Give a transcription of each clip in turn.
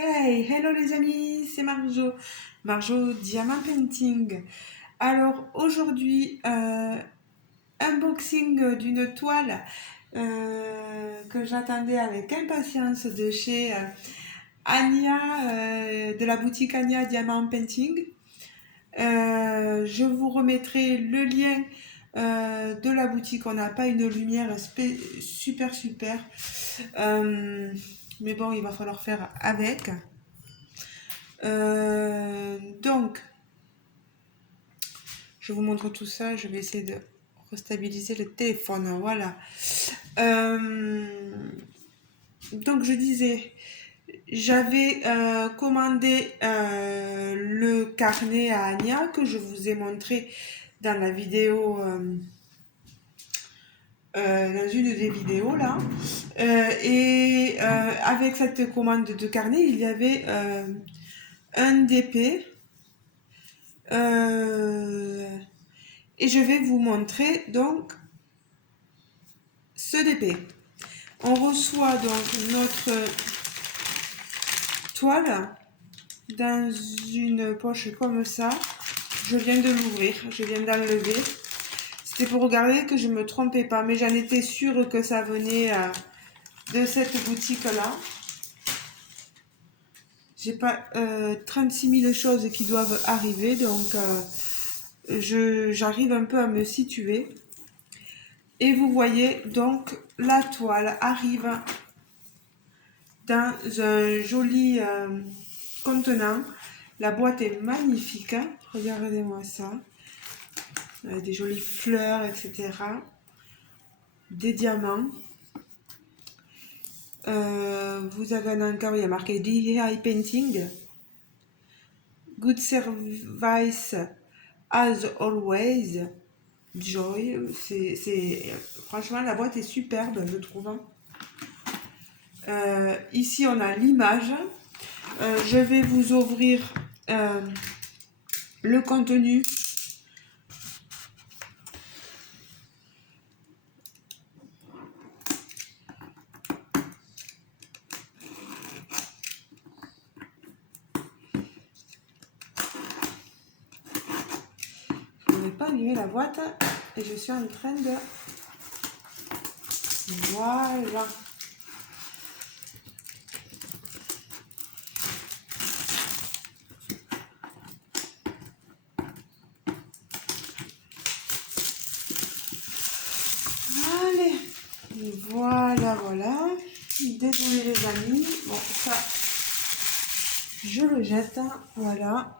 Hey, hello les amis, c'est Marjo, Marjo Diamant Painting. Alors aujourd'hui, unboxing d'une toile que j'attendais avec impatience de chez Anya, de la boutique Anya Diamant Painting. Je vous remettrai le lien de la boutique. On n'a pas une lumière super. Euh, mais bon, il va falloir faire avec. Donc, je vous montre tout ça. Je vais essayer de restabiliser le téléphone. Voilà. Donc, je disais, j'avais commandé le carnet à Anya que je vous ai montré dans la vidéo, dans une des vidéos là. Avec cette commande de carnet, il y avait un DP. Et je vais vous montrer donc ce DP. On reçoit donc notre toile dans une poche comme ça. Je viens de l'ouvrir, je viens d'enlever. C'était pour regarder que je ne me trompais pas, mais j'en étais sûre que ça venait de cette boutique-là. J'ai pas 36 000 choses qui doivent arriver, donc j'arrive un peu à me situer. Et vous voyez donc la toile arrive dans un joli contenant. La boîte est magnifique, hein. Regardez-moi ça. Des jolies fleurs, etc. Des diamants. Vous avez un encart, il y a marqué DIY Painting. Good service as always. Joy. Franchement, la boîte est superbe, je trouve. Ici, on a l'image. Je vais vous ouvrir le contenu. Je n'ai pas allumé la boîte et je suis en train de... Voilà. Allez. Voilà. Désolé les amis. Bon, ça, je le jette. Voilà.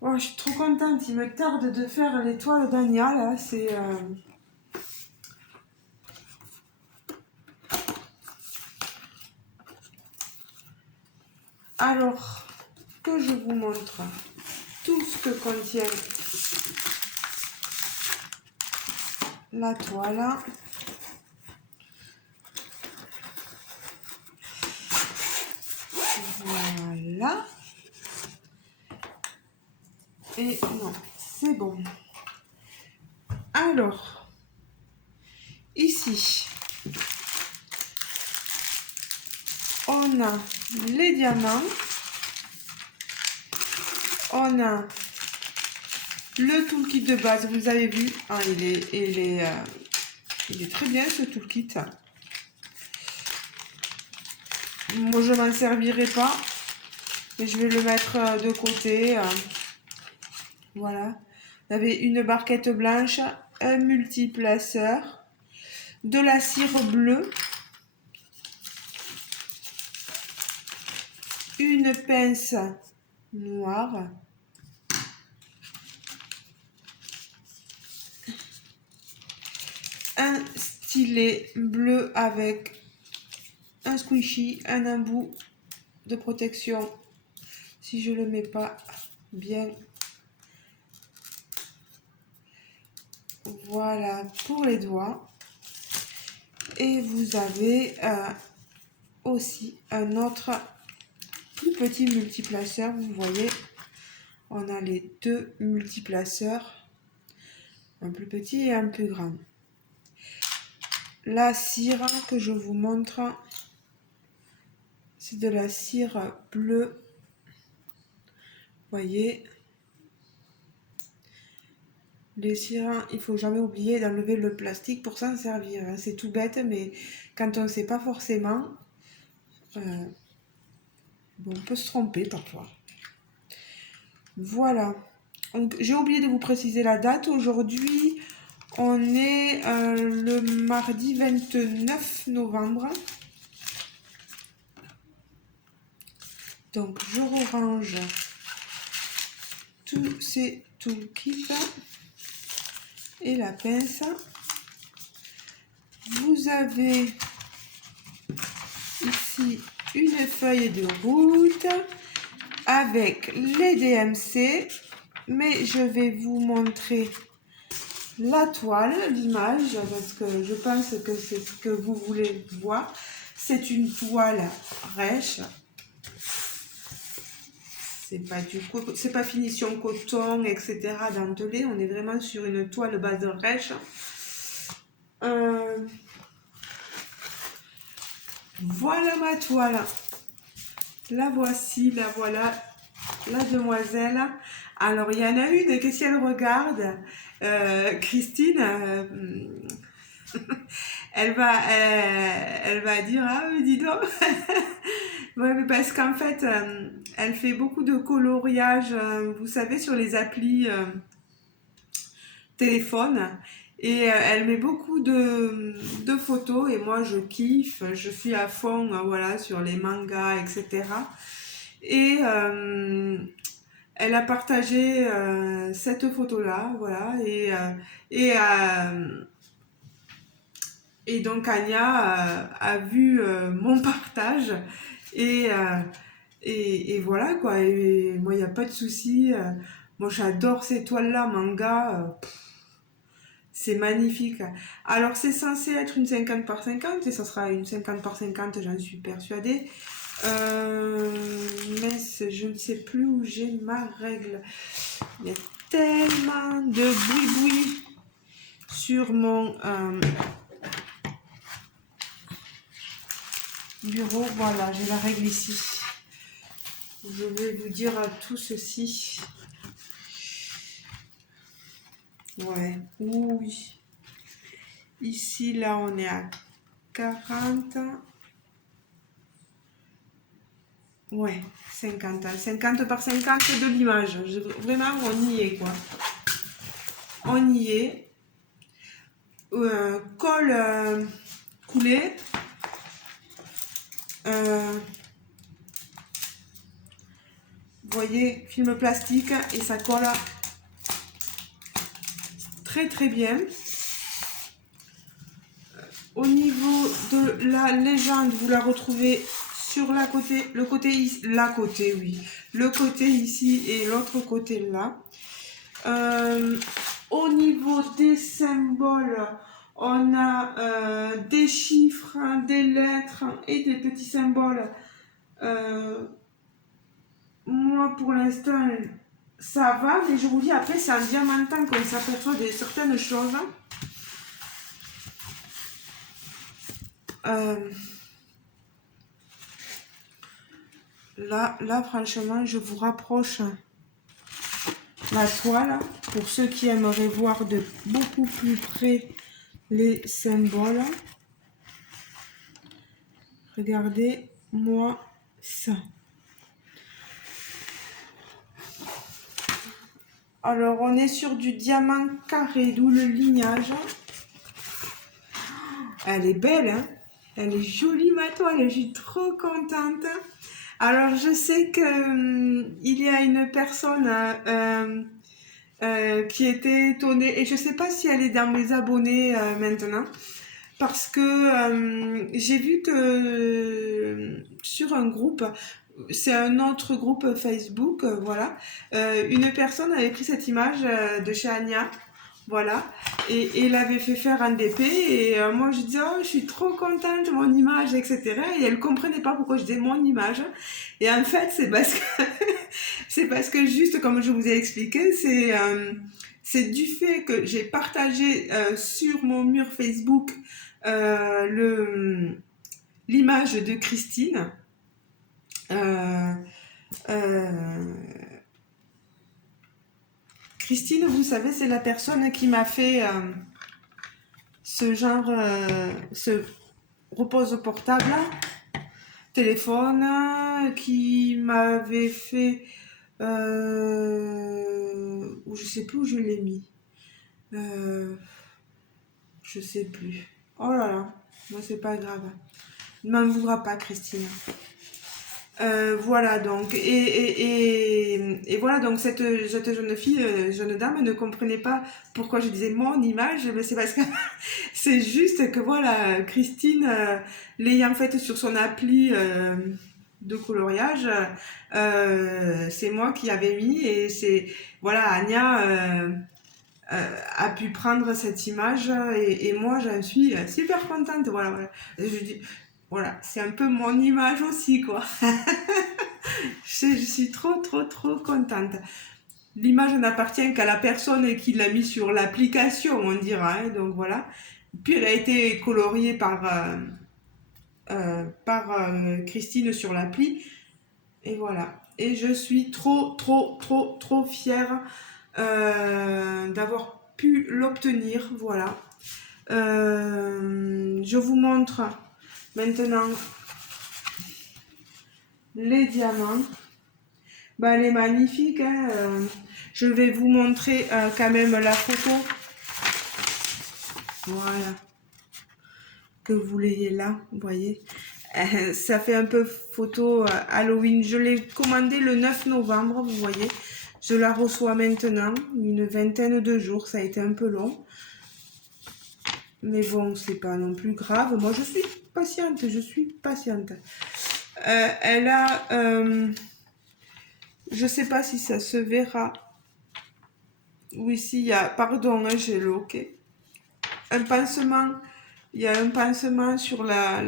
Oh, je suis trop contente. Il me tarde de faire les toiles d'Anya, là. C'est... Alors, que je vous montre tout ce que contient la toile. Voilà. Et non, c'est bon. Alors, ici, on a les diamants. On a le toolkit de base, vous avez vu. Hein, il est très bien ce toolkit. Moi, je m'en servirai pas. Mais je vais le mettre de côté. Voilà. Vous avez une barquette blanche, un multiplaceur, de la cire bleue, une pince noire, un stylet bleu avec un squishy, un embout de protection si je le mets pas bien. Voilà pour les doigts. Et vous avez aussi un autre tout petit multiplaceur. Vous voyez, on a les deux multiplaceurs, un plus petit et un plus grand. La cire que je vous montre, C'est de la cire bleue. Vous voyez, les cires, il faut jamais oublier d'enlever le plastique pour s'en servir. C'est tout bête, mais quand on ne sait pas forcément, bon, on peut se tromper parfois. Voilà. J'ai oublié de vous préciser la date. Aujourd'hui, on est le mardi 29 novembre. Donc, je range tous ces toolkits et la pince. Vous avez ici une feuille de route avec les DMC, mais je vais vous montrer la toile, l'image, parce que je pense que c'est ce que vous voulez voir. C'est une toile rêche. C'est pas finition coton, etc. dentelé. On est vraiment sur une toile base rêche. Voilà ma toile. La voici, la voilà, la demoiselle. Alors, il y en a une que si elle regarde, Christine, elle va dire, ah, dis donc. Ouais, mais parce qu'en fait, elle fait beaucoup de coloriage, vous savez, sur les applis téléphone. Et elle met beaucoup de photos et moi je kiffe, je suis à fond voilà, sur les mangas, etc. Et elle a partagé cette photo-là, voilà, et donc Anya a vu mon partage et, voilà quoi, et moi il n'y a pas de souci, moi j'adore ces toiles-là, manga, c'est magnifique. Alors, c'est censé être une 50 par 50 et ça sera une 50 par 50, j'en suis persuadée. Mais je ne sais plus où j'ai ma règle. Il y a tellement de boui-boui sur mon bureau. Voilà, j'ai la règle ici. Je vais vous dire tout ceci. Ouais, oui. Ici, là, on est à 40. Ouais, 50. 50 par 50 de l'image. Vraiment, on y est, quoi. On y est. Colle coulée. Vous voyez, film plastique et ça colle très très bien. Au niveau de la légende, vous la retrouvez sur le côté ici et l'autre côté là. Au niveau des symboles, on a des chiffres, des lettres et des petits symboles. Moi, pour l'instant, ça va, mais je vous dis, après, c'est en diamantant qu'on s'aperçoit de certaines choses. Là, franchement, je vous rapproche la toile pour ceux qui aimeraient voir de beaucoup plus près les symboles. Regardez-moi ça. Alors, on est sur du diamant carré, d'où le lignage. Elle est belle, hein? Elle est jolie, ma toile, je suis trop contente. Alors, je sais que il y a une personne qui était étonnée, et je ne sais pas si elle est dans mes abonnés maintenant, parce que j'ai vu que sur un groupe, c'est un autre groupe Facebook, voilà, une personne avait pris cette image de chez Anya, voilà, et l'avait fait faire un DP, et moi je disais, oh, je suis trop contente, mon image, etc. Et elle comprenait pas pourquoi je disais mon image. Et en fait, c'est parce que, c'est parce que juste comme je vous ai expliqué, c'est du fait que j'ai partagé sur mon mur Facebook l'image de Christine. Christine, vous savez, c'est la personne qui m'a fait ce genre, ce repose portable, téléphone, qui m'avait fait, ou je sais plus où je l'ai mis. Je sais plus. Oh là là, moi c'est pas grave. Ne m'en voudra pas, Christine. Voilà donc et voilà donc cette jeune fille, jeune dame ne comprenait pas pourquoi je disais mon image, mais c'est parce que c'est juste que voilà Christine l'ayant faite sur son appli de coloriage, c'est moi qui avais mis et c'est voilà Anya a pu prendre cette image et moi j'en suis super contente voilà. Et je dis voilà c'est un peu mon image aussi quoi. Je suis trop contente. L'image n'appartient qu'à la personne qui l'a mis sur l'application, on dira. Hein, donc voilà. Puis elle a été coloriée par Christine sur l'appli. Et voilà. Et je suis trop fière d'avoir pu l'obtenir. Voilà. Je vous montre maintenant les diamants. Bah, elle est magnifique. Hein. Je vais vous montrer quand même la photo. Voilà. Que vous l'ayez là, vous voyez. Ça fait un peu photo Halloween. Je l'ai commandé le 9 novembre, vous voyez. Je la reçois maintenant, une vingtaine de jours. Ça a été un peu long. Mais bon, c'est pas non plus grave. Moi, je suis patiente, elle a... je sais pas si ça se verra. Oui, si, il y a... Pardon, hein, j'ai le OK. Un pansement... Il y a un pansement sur l'œil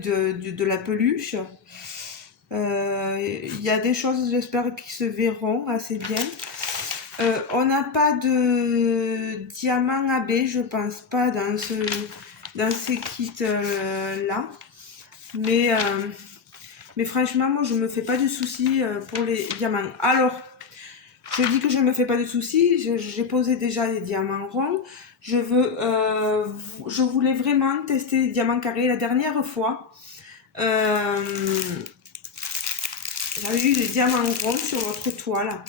de la peluche. Il y a des choses, j'espère, qui se verront assez bien. On n'a pas de diamant AB, je pense pas, dans ces kits-là. Mais franchement, moi, je me fais pas de soucis pour les diamants. Alors, je dis que je me fais pas de soucis. J'ai posé déjà les diamants ronds. Je voulais vraiment tester les diamants carrés. La dernière fois, j'avais eu des diamants ronds sur votre toile.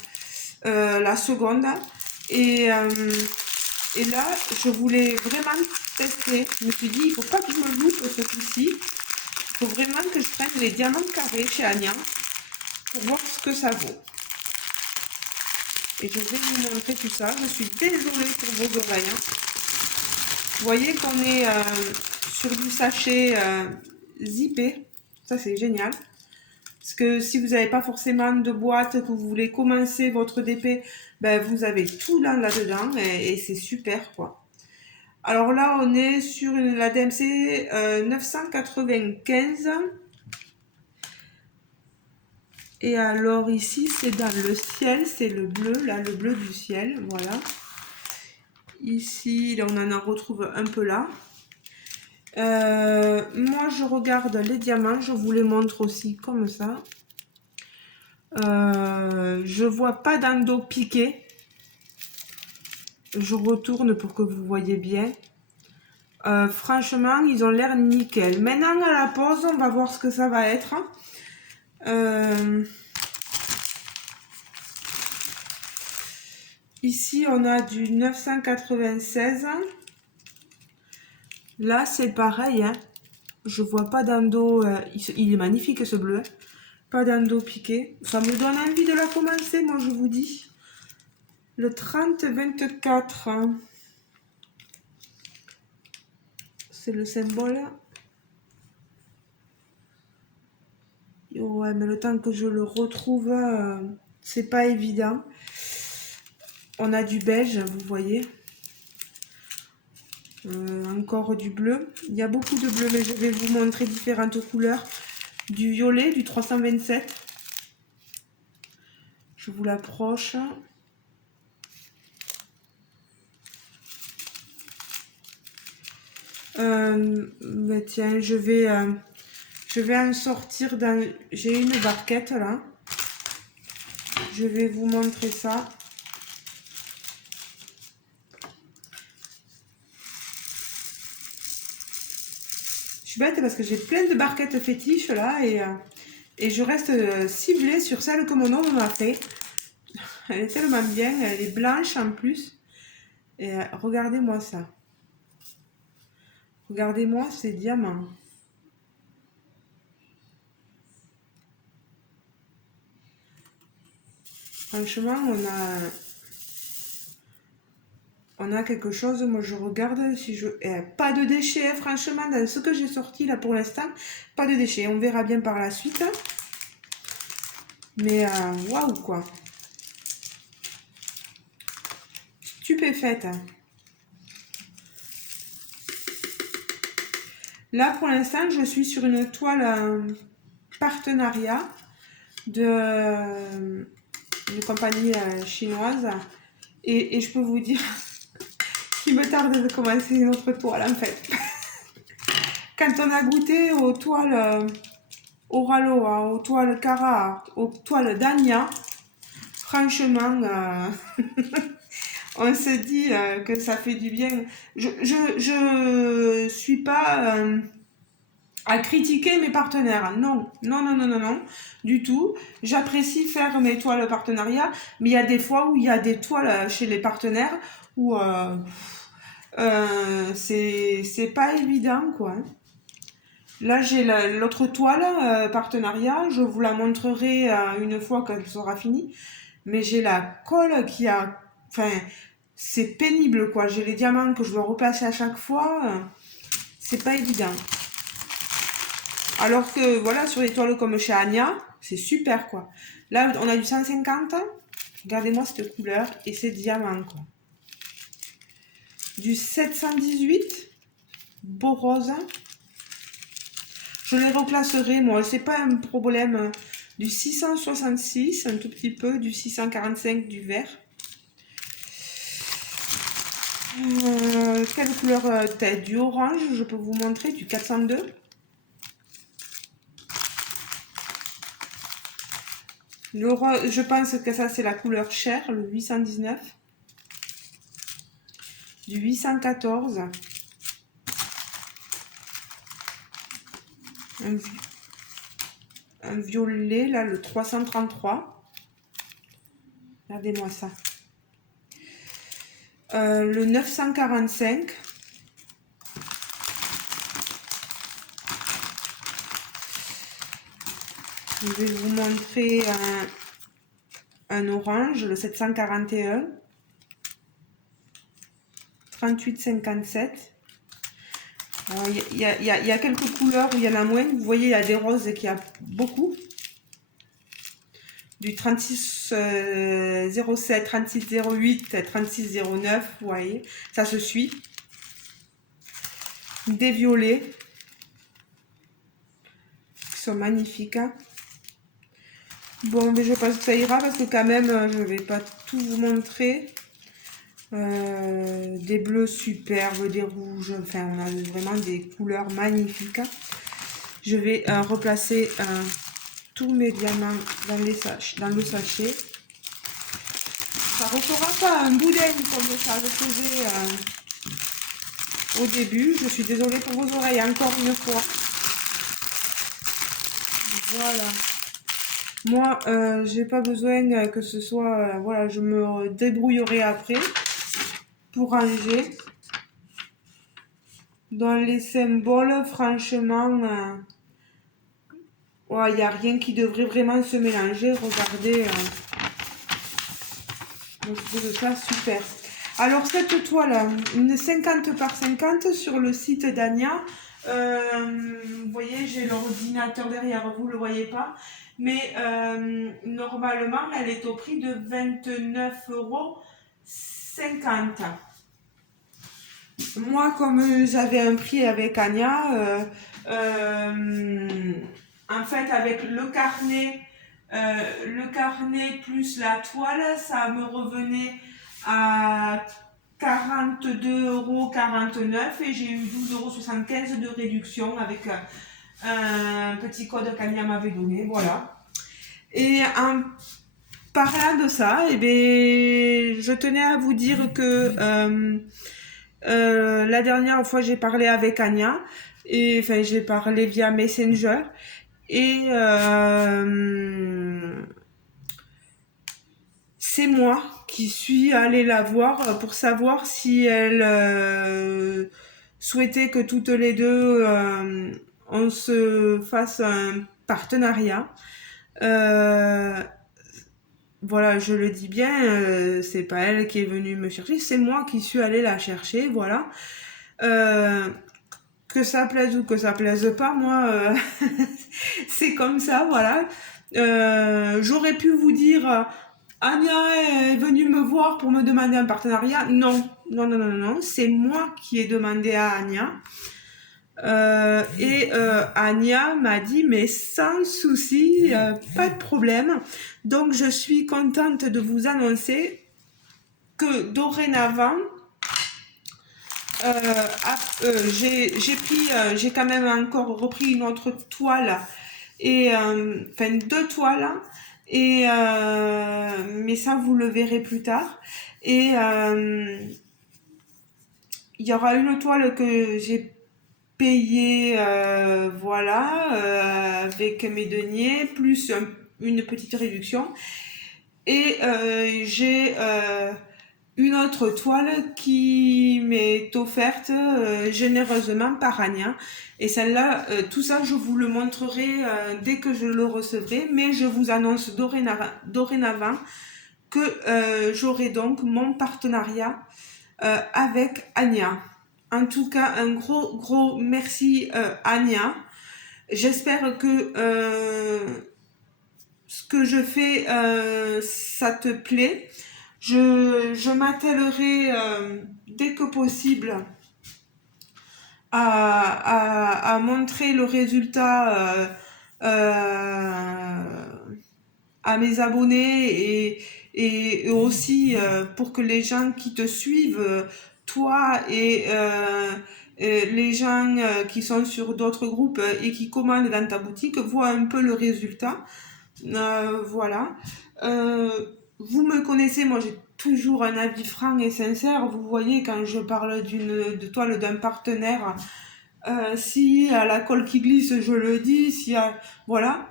La seconde. Et là, je voulais vraiment tester. Je me suis dit, il ne faut pas que je me loupe ce coup-ci. Il faut vraiment que je prenne les diamants carrés chez Anya pour voir ce que ça vaut. Et je vais vous montrer tout ça. Je suis désolée pour vos oreilles. Hein. Vous voyez qu'on est sur du sachet zippé. Ça, c'est génial. Parce que si vous n'avez pas forcément de boîte, que vous voulez commencer votre DP, ben vous avez tout là-dedans et c'est super quoi. Alors là, on est sur la DMC 995. Et alors ici, c'est dans le ciel, c'est le bleu, là, le bleu du ciel, voilà. Ici, là, on en retrouve un peu là. Moi, je regarde les diamants, je vous les montre aussi comme ça. Je vois pas d'endo piqué. Je retourne pour que vous voyez bien. Franchement, ils ont l'air nickel. Maintenant, à la pause, on va voir ce que ça va être. Ici, on a du 996. Là, c'est pareil. Hein. Je vois pas d'endo. Il est magnifique ce bleu. Hein. Pas d'endo piqué. Ça me donne envie de la commencer, moi, je vous dis. Le 30-24. Hein. C'est le symbole. Ouais, mais le temps que je le retrouve, c'est pas évident. On a du beige, vous voyez. Encore du bleu. Il y a beaucoup de bleu, mais je vais vous montrer différentes couleurs. Du violet, du 327. Je vous l'approche. Tiens, je vais en sortir dans... J'ai une barquette là. Je vais vous montrer ça. suis bête parce que j'ai plein de barquettes fétiches là et je reste ciblée sur celle que mon homme m'a fait. Elle est tellement bien, elle est blanche en plus. Et regardez-moi ça. Regardez-moi ces diamants. Franchement, on a quelque chose. Moi, je regarde si je... pas de déchets, hein, franchement, dans ce que j'ai sorti là pour l'instant. Pas de déchets. On verra bien par la suite. Mais waouh, quoi. Stupéfaite. Là, pour l'instant, je suis sur une toile partenariat d'une compagnie chinoise. Et je peux vous dire qu'il me tarde de commencer une autre toile, en fait. Quand on a goûté aux toiles Oralo, aux toiles Cara, aux toiles d'Ania, franchement, on se dit que ça fait du bien. Je suis pas à critiquer mes partenaires. Non, non, non, non, non, non, du tout. J'apprécie faire mes toiles partenariat, mais il y a des fois où il y a des toiles chez les partenaires où c'est pas évident, quoi. Là, j'ai l'autre toile partenariat. Je vous la montrerai une fois qu'elle sera finie. Mais j'ai la colle qui a... Enfin, c'est pénible, quoi. J'ai les diamants que je dois replacer à chaque fois. C'est pas évident. Alors que, voilà, sur les toiles comme chez Anya, c'est super, quoi. Là, on a du 150. Regardez-moi cette couleur et ces diamants, quoi. Du 718. Beau rose. Je les reclasserai, moi, c'est pas un problème. Du 666, un tout petit peu, du 645 du vert. Quelle couleur tête? Du orange, je peux vous montrer, du 402. Je pense que ça, c'est la couleur chair, le 819. Du 814. Un violet, là, le 333. Regardez-moi ça. Le 945. Je vais vous montrer un orange, le 741. 38,57. Il y a quelques couleurs où il y en a moins. Vous voyez, il y a des roses et qu'il y a beaucoup. Du 36,07, 36,08, 36,09. Vous voyez, ça se suit. Des violets. Qui sont magnifiques. Hein. Bon, mais je pense que ça ira parce que quand même, je ne vais pas tout vous montrer. Des bleus superbes, des rouges, enfin on a vraiment des couleurs magnifiques. Je vais replacer tous mes diamants dans le sachet. Ça ne refera pas un boudin comme ça je faisais au début. Je suis désolée pour vos oreilles encore une fois. Voilà. Moi, j'ai pas besoin que ce soit... voilà, je me débrouillerai après. Pour ranger. Dans les symboles, franchement, il n'y a rien qui devrait vraiment se mélanger. Regardez, je trouve ça super. Alors, cette toile, une 50 par 50 sur le site d'Ania. Vous voyez, j'ai l'ordinateur derrière, vous ne le voyez pas. Mais normalement, elle est au prix de 29,50 €. Moi, comme j'avais un prix avec Anya, en fait, avec le carnet plus la toile, ça me revenait à 42,49 € et j'ai eu 12,75 € de réduction avec un petit code qu'Anya m'avait donné. Voilà. Et en parlant de ça, eh bien, je tenais à vous dire que la dernière fois j'ai parlé avec Anya, Et enfin, j'ai parlé via Messenger. Et c'est moi qui suis allée la voir pour savoir si elle souhaitait que toutes les deux on se fasse un partenariat. Euh, voilà, je le dis bien, c'est pas elle qui est venue me chercher, c'est moi qui suis allée la chercher, voilà. Euh, que ça plaise ou que ça plaise pas, moi, c'est comme ça, voilà. J'aurais pu vous dire, Anya est venue me voir pour me demander un partenariat. Non, non, non, non, non, c'est moi qui ai demandé à Anya. Anya m'a dit, mais sans souci, pas de problème. Donc, je suis contente de vous annoncer que dorénavant, j'ai quand même encore repris une autre toile et enfin deux toiles et mais ça vous le verrez plus tard et il y aura une toile que j'ai payée voilà avec mes deniers plus une petite réduction et j'ai une autre toile qui m'est offerte généreusement par Anya. Et celle-là, tout ça, je vous le montrerai dès que je le recevrai. Mais je vous annonce dorénavant que j'aurai donc mon partenariat avec Anya. En tout cas, un gros, gros merci Anya. J'espère que ce que je fais, ça te plaît. Je m'attellerai dès que possible à montrer le résultat à mes abonnés et aussi pour que les gens qui te suivent, toi et les gens qui sont sur d'autres groupes et qui commandent dans ta boutique voient un peu le résultat. Voilà. Euh, Vous me connaissez, moi j'ai toujours un avis franc et sincère. Vous voyez, quand je parle de toile d'un partenaire, si à la colle qui glisse, je le dis. Si à, voilà.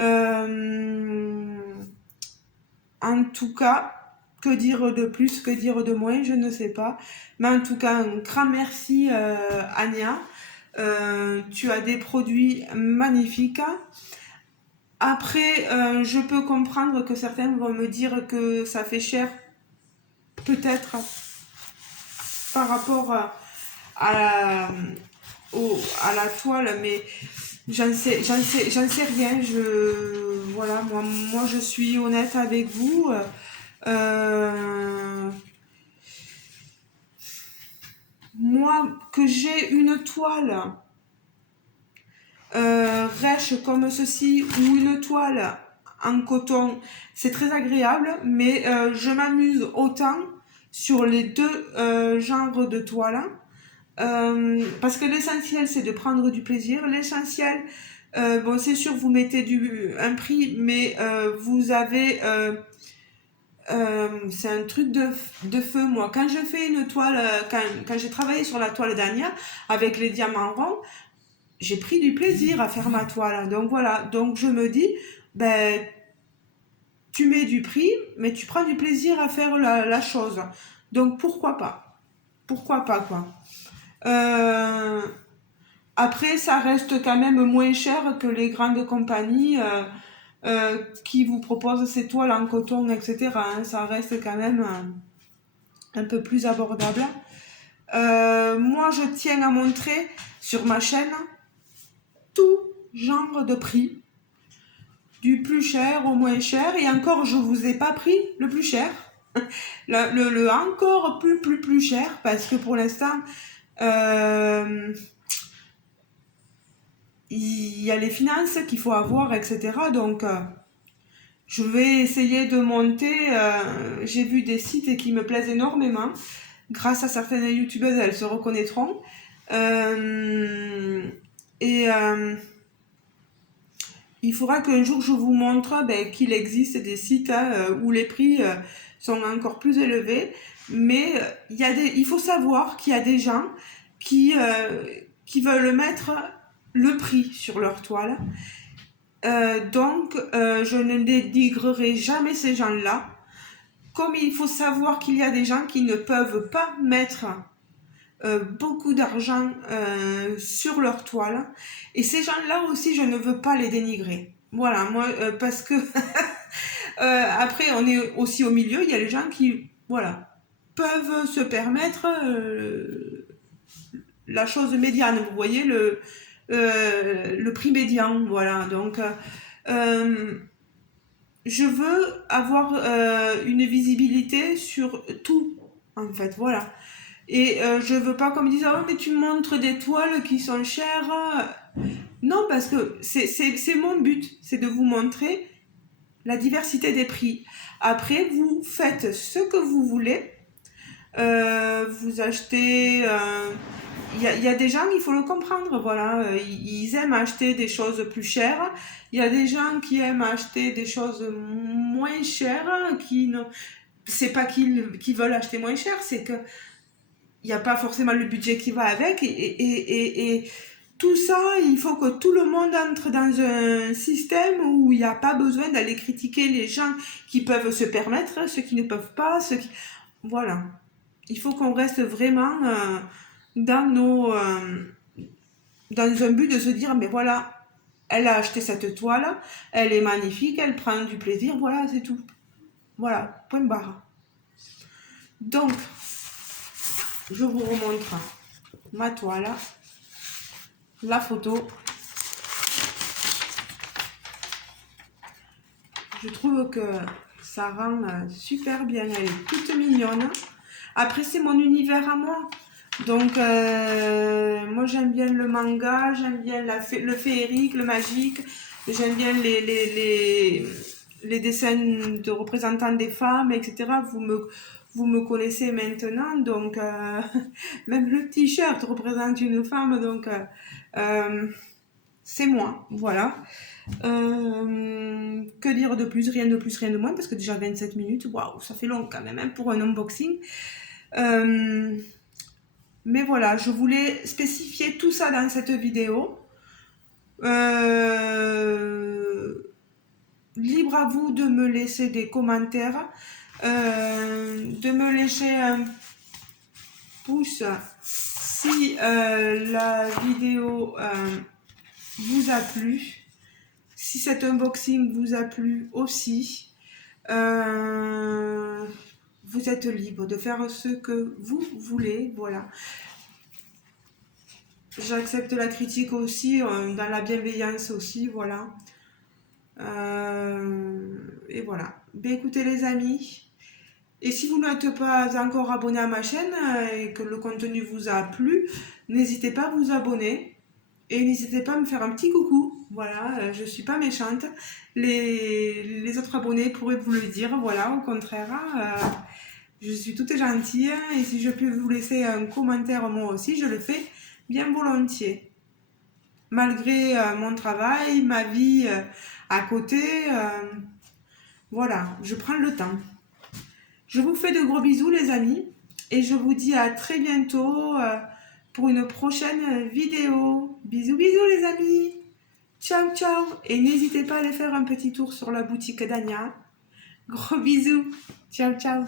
Euh, En tout cas, que dire de plus, que dire de moins, je ne sais pas. Mais en tout cas, un grand merci, Anya. Tu as des produits magnifiques. Après, je peux comprendre que certains vont me dire que ça fait cher, peut-être, par rapport à la, à la toile, mais j'en sais rien. Voilà, moi, je suis honnête avec vous. Euh, Moi, que j'ai une toile rêche comme ceci ou une toile en coton, c'est très agréable, mais je m'amuse autant sur les deux genres de toiles. Parce que l'essentiel, c'est de prendre du plaisir. L'essentiel, bon, c'est sûr, vous mettez un prix, mais vous avez... c'est un truc de feu, moi. Quand je fais une toile, quand j'ai travaillé sur la toile d'Ania, avec les diamants ronds, j'ai pris du plaisir à faire ma toile. Donc voilà, donc je me dis, ben, tu mets du prix, mais tu prends du plaisir à faire la chose. Donc pourquoi pas? Pourquoi pas, quoi. Euh, Après, ça reste quand même moins cher que les grandes compagnies qui vous proposent ces toiles en coton, etc. Hein. Ça reste quand même un peu plus abordable. Moi, je tiens à montrer sur ma chaîne tout genre de prix, du plus cher au moins cher, et encore, je vous ai pas pris le plus cher, le encore plus cher, parce que pour l'instant, euh, il y a les finances qu'il faut avoir, etc. Donc, je vais essayer de monter. J'ai vu des sites qui me plaisent énormément. Grâce à certaines youtubeuses, elles se reconnaîtront. Euh, et il faudra qu'un jour je vous montre qu'il existe des sites où les prix sont encore plus élevés. Mais il faut savoir qu'il y a des gens qui qui veulent mettre le prix sur leur toile. Donc, je ne dénigrerai jamais ces gens-là. Comme il faut savoir qu'il y a des gens qui ne peuvent pas mettre beaucoup d'argent sur leur toile. Et ces gens-là aussi, je ne veux pas les dénigrer. Voilà, moi, parce que après, on est aussi au milieu, il y a les gens qui, voilà, peuvent se permettre la chose médiane, vous voyez, le prix médian, voilà. Donc, je veux avoir une visibilité sur tout, en fait, voilà. Et je veux pas qu'on me dise, oh, mais tu montres des toiles qui sont chères. Non, parce que c'est mon but, c'est de vous montrer la diversité des prix. Après, vous faites ce que vous voulez. Vous achetez. Il y a des gens, il faut le comprendre, voilà. Ils aiment acheter des choses plus chères. Il y a des gens qui aiment acheter des choses moins chères. C'est pas qu'ils veulent acheter moins cher, c'est que il n'y a pas forcément le budget qui va avec. Et tout ça, il faut que tout le monde entre dans un système où il n'y a pas besoin d'aller critiquer les gens qui peuvent se permettre, ceux qui ne peuvent pas, Voilà. Il faut qu'on reste vraiment dans dans un but de se dire, mais voilà, elle a acheté cette toile, elle est magnifique, elle prend du plaisir, voilà, c'est tout. Voilà, point barre. Donc, je vous remontre ma toile, la photo. Je trouve que ça rend super bien, elle est toute mignonne. Après, c'est mon univers à moi. Donc, moi j'aime bien le manga, j'aime bien le féerique, le magique, j'aime bien les dessins de représentants des femmes, etc. Vous me connaissez maintenant, donc même le t-shirt représente une femme, donc c'est moi, voilà. Que dire de plus? Rien de plus, rien de moins, parce que déjà 27 minutes, waouh, ça fait long quand même hein, pour un unboxing. Mais voilà, je voulais spécifier tout ça dans cette vidéo. Libre à vous de me laisser des commentaires, de me laisser un pouce si la vidéo vous a plu, si cet unboxing vous a plu aussi. Vous êtes libre de faire ce que vous voulez, voilà. J'accepte la critique aussi, dans la bienveillance aussi, voilà. Et voilà. Ben, écoutez les amis, et si vous n'êtes pas encore abonné à ma chaîne et que le contenu vous a plu, n'hésitez pas à vous abonner et n'hésitez pas à me faire un petit coucou. Voilà, je suis pas méchante. Les autres abonnés pourraient vous le dire, voilà, au contraire. Je suis toute gentille et si je peux vous laisser un commentaire moi aussi, je le fais bien volontiers. Malgré mon travail, ma vie à côté, voilà, je prends le temps. Je vous fais de gros bisous les amis et je vous dis à très bientôt pour une prochaine vidéo. Bisous bisous les amis. Ciao ciao et n'hésitez pas à aller faire un petit tour sur la boutique d'Ania. Gros bisous. Ciao ciao.